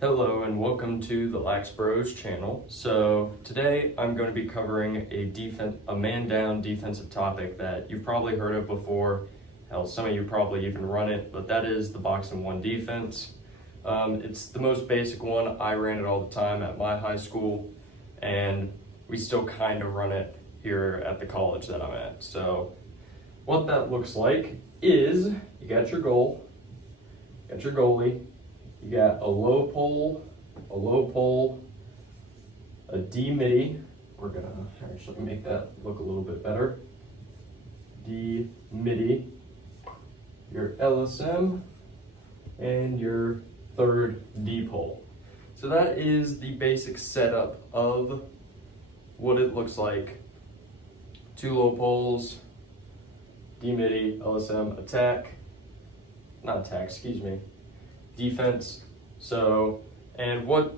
Hello and welcome to the Lax Bros channel. So today I'm going to be covering a man-down defensive topic that you've probably heard of before. Hell, some of you probably even run it, but that is the box and one defense. It's the most basic one. I ran it all the time at my high school, and we still kind of run it here at the college that I'm at. So what that looks like is you got your goal, you got your goalie, you got a low pole, a D midi. We're gonna actually make that look a little bit better. D midi, your LSM, and your third D pole. So that is the basic setup of what it looks like. Two low poles, D midi, LSM, defense. So, and what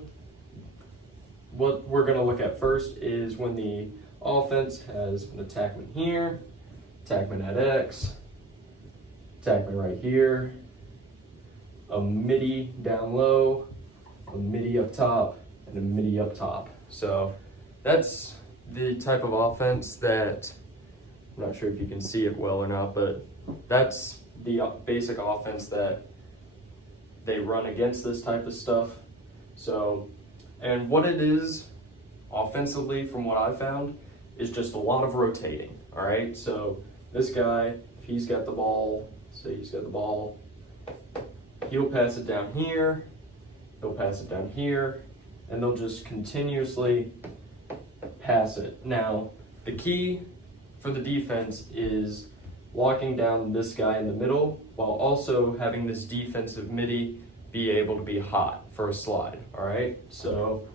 we're gonna look at first is when the offense has an attackman here, attackman at X, attackman right here, a midi down low, a midi up top, and a midi up top. So that's the type of offense that, I'm not sure if you can see it well or not, but that's the basic offense that they run against this type of stuff. So, and what it is offensively from what I found is just a lot of rotating, all right? So this guy, if he's got the ball, say he's got the ball, he'll pass it down here, he'll pass it down here, and they'll just continuously pass it. Now, the key for the defense is locking down this guy in the middle while also having this defensive midi be able to be hot for a slide, all right? So,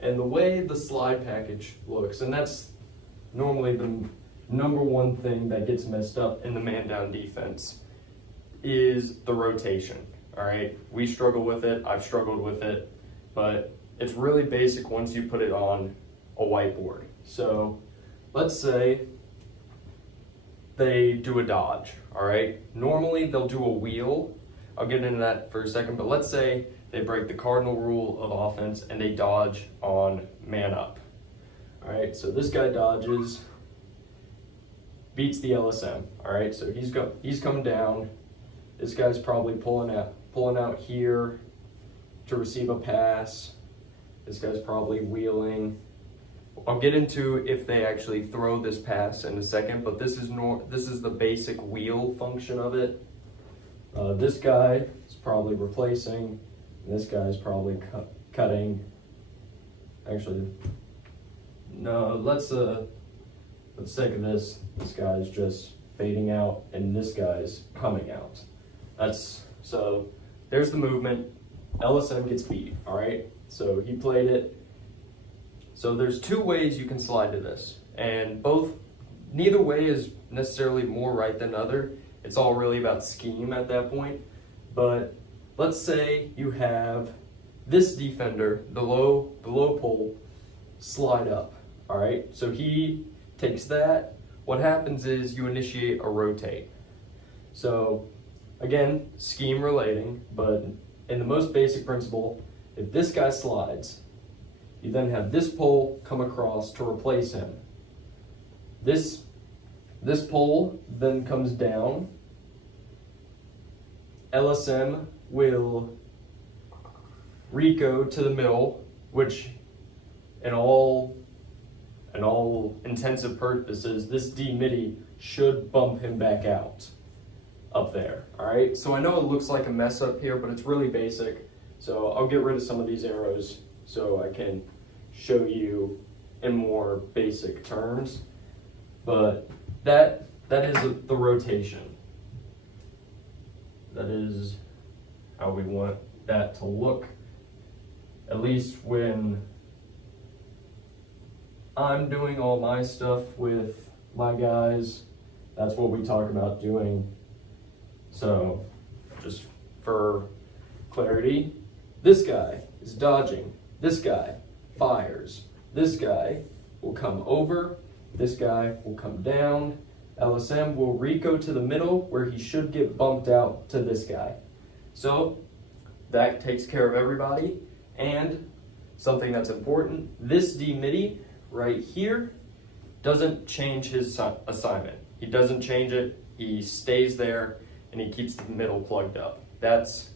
and the way the slide package looks, and that's normally the number one thing that gets messed up in the man-down defense, is the rotation, all right? We struggle with it, I've struggled with it, but it's really basic once you put it on a whiteboard. So, let's say they do a dodge, all right? Normally they'll do a wheel. I'll get into that for a second, but let's say they break the cardinal rule of offense and they dodge on man up. All right, so this guy dodges, beats the LSM, all right? So he's coming down. This guy's probably pulling out here to receive a pass. This guy's probably wheeling. I'll get into if they actually throw this pass in a second, but this is the basic wheel function of it. This guy is probably replacing, and this guy is probably cutting. Actually, no, let's take this. This guy is just fading out, and this guy's coming out. So there's the movement. LSM gets beat, all right? So he played it. So there's two ways you can slide to this, and neither way is necessarily more right than the other. It's all really about scheme at that point. But let's say you have this defender, the low pole, slide up, all right? So he takes that. What happens is you initiate a rotate. So again, scheme relating, but in the most basic principle, if this guy slides, you then have this pole come across to replace him. This pole then comes down. LSM will Rico to the middle, which in all intensive purposes, this D midi should bump him back out up there, all right? So I know it looks like a mess up here, but it's really basic. So I'll get rid of some of these arrows so I can show you in more basic terms. But that is the rotation. That is how we want that to look, at least when I'm doing all my stuff with my guys. That's what we talk about doing. So just for clarity, this guy is dodging, this guy fires, this guy will come over, this guy will come down, LSM will Rico to the middle where he should get bumped out to this guy. So that takes care of everybody. And something that's important, this D midi right here doesn't change his assignment. He doesn't change it, he stays there, and he keeps the middle plugged up. That's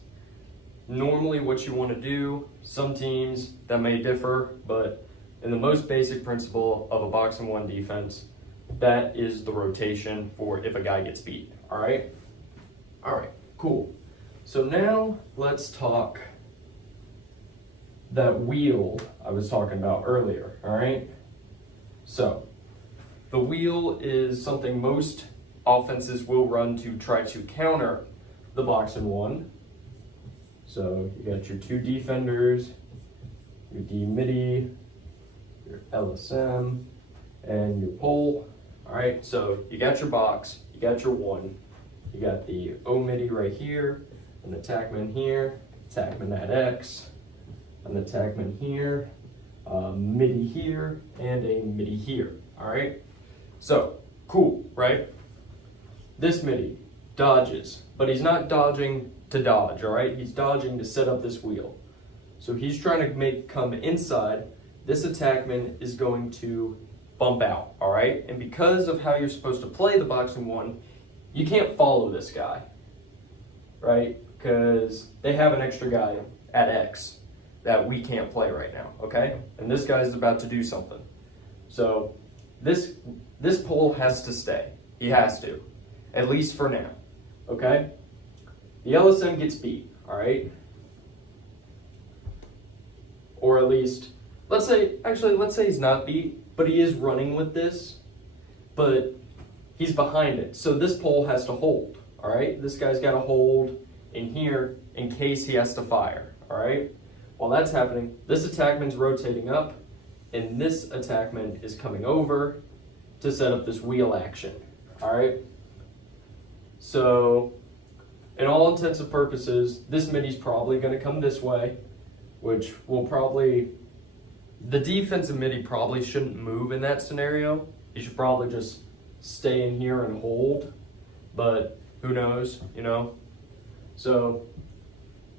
normally what you want to do. Some teams that may differ, but in the most basic principle of a box and one defense, that is the rotation for if a guy gets beat. All right, cool. So now let's talk that wheel I was talking about earlier. All right, so the wheel is something most offenses will run to try to counter the box and one. So you got your two defenders, your D midi, your LSM, and your pole. All right, so you got your box, you got your one, you got the O midi right here, an attackman here, attackman at X, an attackman here, midi here, and a midi here. All right, so cool, right? This midi dodges, but he's not dodging to dodge, all right? He's dodging to set up this wheel. So he's trying to come inside. This attackman is going to bump out, all right? And because of how you're supposed to play the box and one, you can't follow this guy, right? Because they have an extra guy at X that we can't play right now, okay? And this guy's about to do something. So this pole has to stay. He has to, at least for now, okay? The LSM gets beat, all right? Or at least, let's say he's not beat, but he is running with this, but he's behind it. So this pole has to hold, all right? This guy's got to hold in here in case he has to fire, all right? While that's happening, this attackman's rotating up, and this attackman is coming over to set up this wheel action, all right? So, in all intents and purposes, this midi's probably going to come this way, which will probably, the defensive midi probably shouldn't move in that scenario. You should probably just stay in here and hold, but who knows, you know? So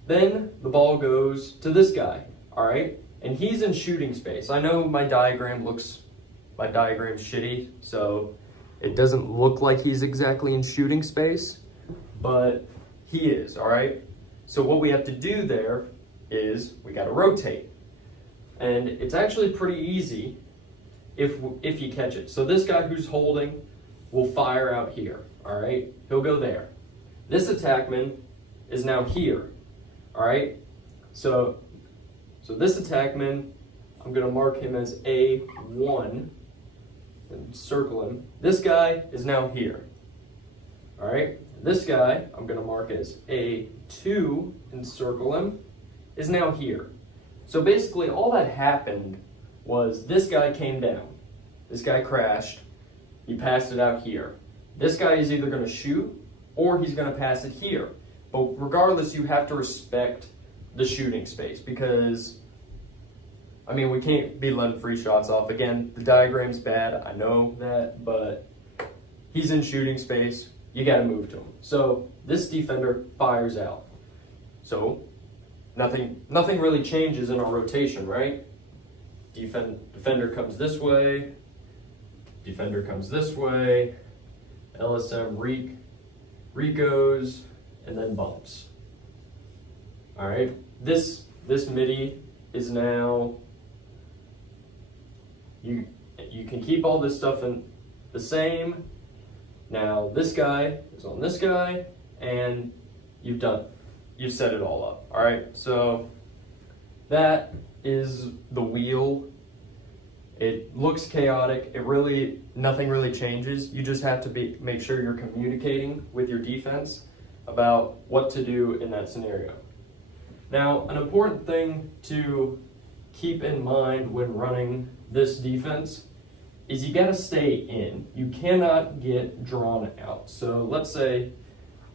then the ball goes to this guy, all right? And he's in shooting space. I know my diagram's shitty, so it doesn't look like he's exactly in shooting space, but he is, all right? So what we have to do there is we got to rotate. And it's actually pretty easy if you catch it. So this guy who's holding will fire out here, all right? He'll go there. This attackman is now here, all right? So this attackman, I'm going to mark him as A1 and circle him. This guy is now here, all right? This guy, I'm going to mark as A2 and circle him, is now here. So basically all that happened was this guy came down. This guy crashed. He passed it out here. This guy is either going to shoot or he's going to pass it here. But regardless, you have to respect the shooting space because, I mean, we can't be letting free shots off. Again, the diagram's bad. I know that, but he's in shooting space. You got to move to him. So this defender fires out. So nothing really changes in our rotation, right? Defender comes this way. Defender comes this way. LSM recos and then bumps. All right. This midi is now. You can keep all this stuff in the same. Now this guy is on this guy, and you've set it all up. All right, so that is the wheel. It looks chaotic. Nothing really changes. You just have to make sure you're communicating with your defense about what to do in that scenario. Now, an important thing to keep in mind when running this defense is you got to stay in. You cannot get drawn out. So let's say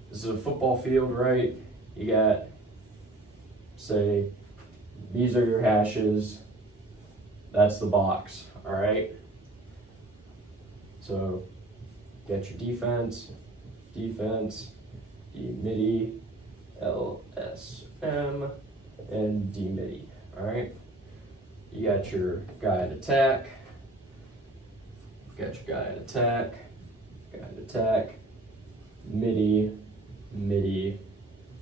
this is a football field, right? You got, say, these are your hashes. That's the box, all right? So get your defense, D midi, LSM, and D midi, All right. You got your guy at attack. Got your guy at attack. Guy at attack. Midi, midi,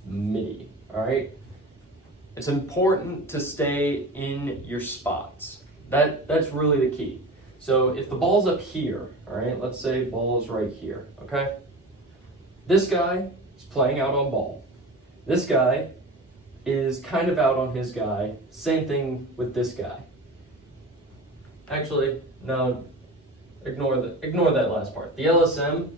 midi. All right. It's important to stay in your spots. That's really the key. So if the ball's up here, all right, let's say ball's right here, okay? This guy is playing out on ball. This guy is kind of out on his guy. Same thing with this guy. Actually, no, ignore that last part. The LSM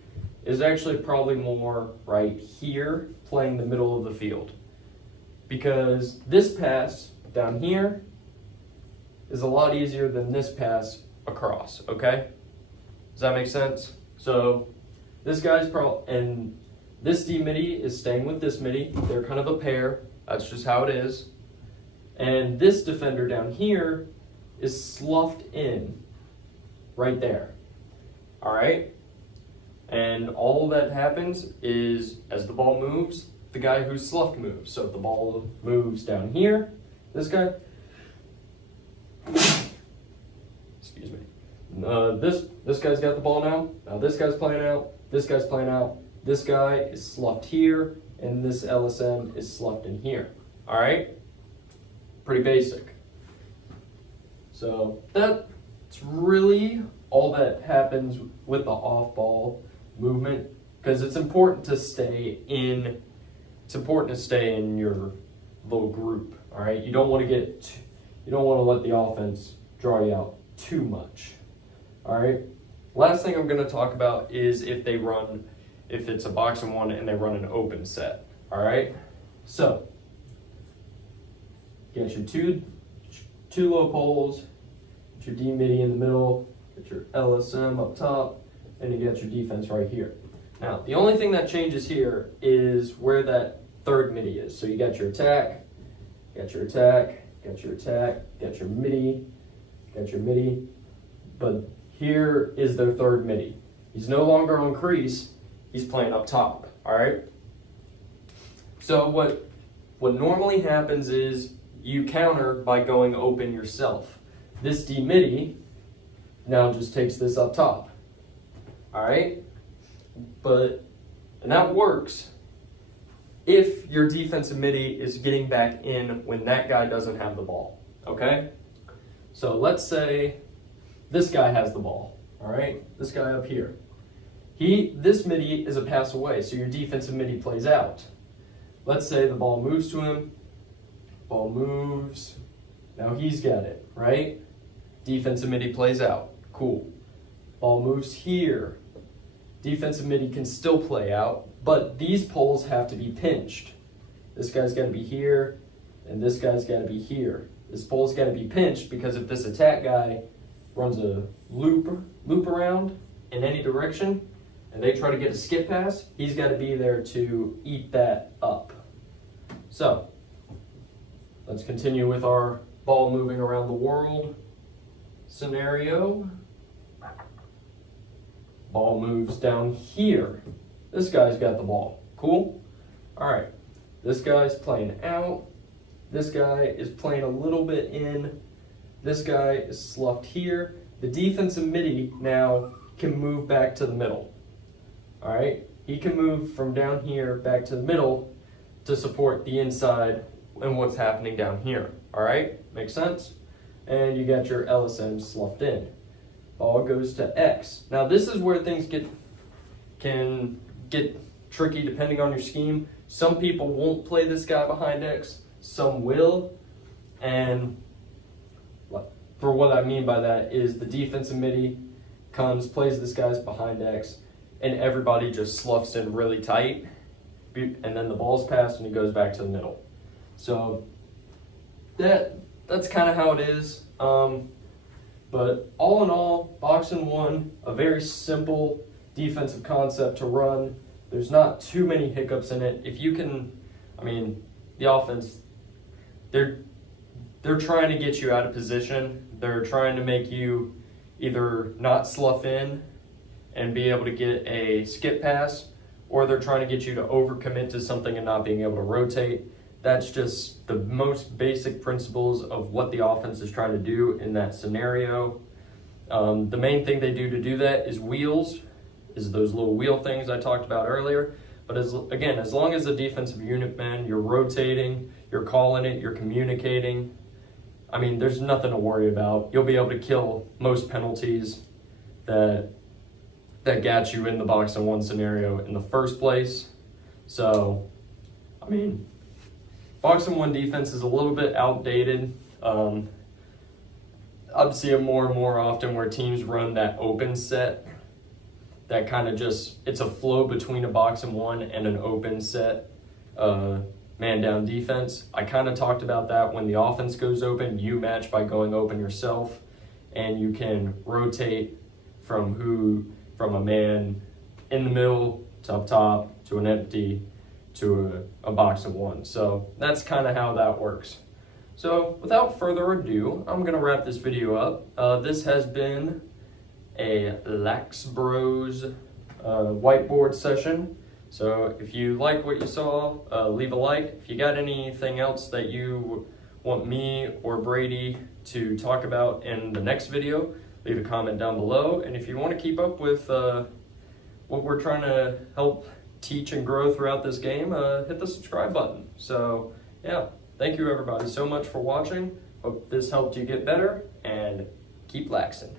is actually probably more right here, playing the middle of the field. Because this pass down here is a lot easier than this pass across, okay? Does that make sense? So this guy's and this D midi is staying with this midi. They're kind of a pair. That's just how it is. And this defender down here is sloughed in right there. All right? And all that happens is as the ball moves, the guy who's sloughed moves. So if the ball moves down here, this guy, excuse me, this guy's got the ball now. Now this guy's playing out, this guy's playing out, this guy is sloughed here, and this LSM is sloughed in here. All right? Pretty basic. So that's really all that happens with the off-ball movement, because it's important to stay in your little group. All right? You don't want to let the offense draw you out too much. All right? Last thing I'm going to talk about is if it's a boxing one and they run an open set. All right? So, get your two low poles, get your D midi in the middle, get your LSM up top, and you get your defense right here. Now, the only thing that changes here is where that third midi is. So you got your attack, got your attack, got your attack, got your midi, but here is their third midi. He's no longer on crease, he's playing up top, all right? So what normally happens is you counter by going open yourself. This D midi now just takes this up top, all right? And that works if your defensive midi is getting back in when that guy doesn't have the ball, okay? So let's say this guy has the ball, all right? This guy up here. This midi is a pass away, so your defensive midi plays out. Let's say the ball moves to him, ball moves, now he's got it, right? Defensive midi plays out, cool. Ball moves here. Defensive midi can still play out, but these poles have to be pinched. This guy's got to be here, and this guy's got to be here. This pole's got to be pinched because if this attack guy runs a loop around in any direction, and they try to get a skip pass, he's got to be there to eat that up. So, let's continue with our ball moving around the world scenario. Ball moves down here. This guy's got the ball. Cool? All right. This guy's playing out. This guy is playing a little bit in. This guy is sloughed here. The defensive midi now can move back to the middle. All right? He can move from down here back to the middle to support the inside and what's happening down here. All right? Make sense? And you got your LSM sloughed in. Ball goes to X. Now this is where things can get tricky depending on your scheme. Some people won't play this guy behind X. Some will. And for what I mean by that is the defensive midi comes, plays this guy's behind X, and everybody just sloughs in really tight. And then the ball's passed and he goes back to the middle. So that's kind of how it is. But all in all, boxing one, a very simple defensive concept to run. There's not too many hiccups in it. If you can, the offense, they're trying to get you out of position. They're trying to make you either not slough in and be able to get a skip pass, or they're trying to get you to overcommit to something and not being able to rotate. That's just the most basic principles of what the offense is trying to do in that scenario. The main thing they do to do that is wheels, is those little wheel things I talked about earlier. But as long as the defensive unit man, you're rotating, you're calling it, you're communicating, I mean, there's nothing to worry about. You'll be able to kill most penalties that got you in the box and one scenario in the first place. So, I mean, box and one defense is a little bit outdated. I'd see it more and more often where teams run that open set. That kind of it's a flow between a box and one and an open set man down defense. I kind of talked about that when the offense goes open, you match by going open yourself, and you can rotate from a man in the middle to up top to an empty to a box of one. So that's kind of how that works. So without further ado, I'm going to wrap this video up. This has been a Lax Bros whiteboard session. So if you like what you saw, leave a like. If you got anything else that you want me or Brady to talk about in the next video, leave a comment down below. And if you want to keep up with what we're trying to help teach and grow throughout this game, hit the subscribe button. So yeah, thank you everybody so much for watching. Hope this helped you get better, and keep laxing.